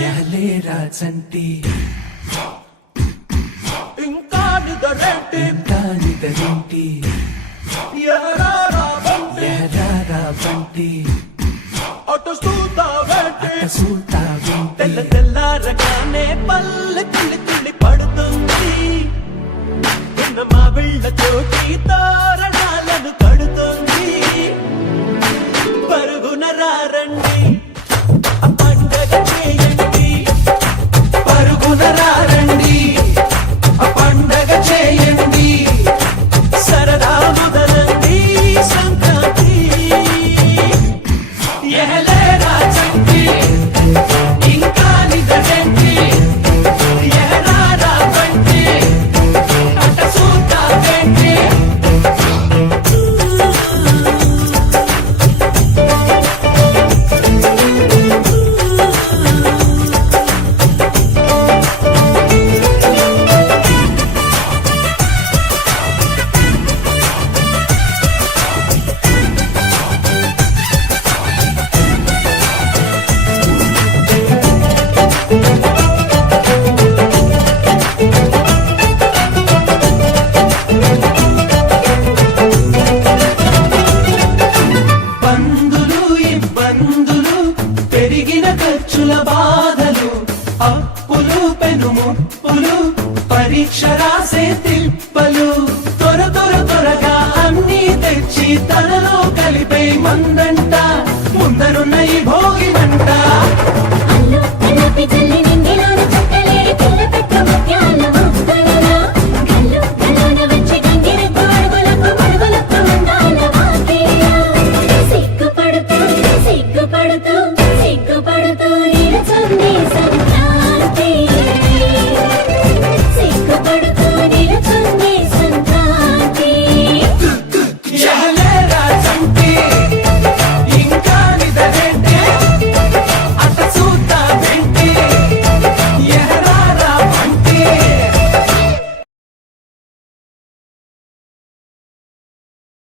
ఎహలేరా చంటి ఇంకా నిదరేంటి ఎహరారా బంటి అటు చూస్తావేంటి తెల్ల తెల్లారగానే పల్లె కిళ్ళి కిళ్ళి పడుతుంది చిన్న మా వీళ్ళ చోటి తోరణాలను కడుతుంది పరుగున రారండి పండగ చేయండి పరుగున రారండి పండగ చేయండి సరదా మొదలండి సంక్రాంతి ఎహలేరా చంటి ఇంకా నిదరేంటి ఎహరారా బంటి అట్ట చూస్తావేంటి బంధులు ఇబ్బందులు పెరిగిన ఖర్చుల బాధలు అప్పులు పెనుముప్పులు పరీక్ష